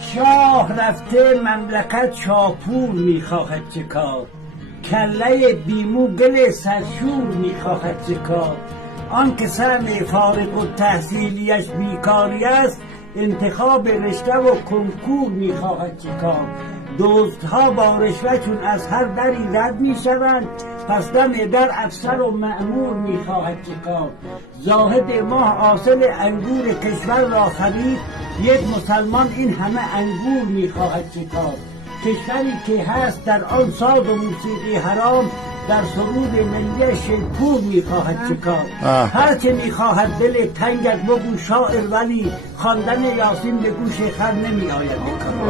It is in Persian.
شاه رفته مملکت شاپور میخواهد چه کار، کله بیمو گل سرشور میخواهد چه کار. آن که سهم فارغ التحصیلیش بیکاری است، انتخاب رشته و کنکور میخواهد چه کار. دزدها با رشوه چون از هر دری رد میشوند، پس دم در افسر و مأمور میخواهد چه کار. زاهد ماه حاصل انگور کشور را خرید، یک مسلمان این همه انگور میخواهد چه کار. کشوری که هست در آن ساز و موسیقی حرام، در سرود ملی شیپور میخواهد چه کار. هرچه میخواهد دل تنگت بگو شاعر، ولی خواندن یاسین به گوش خر نمی آید بکار.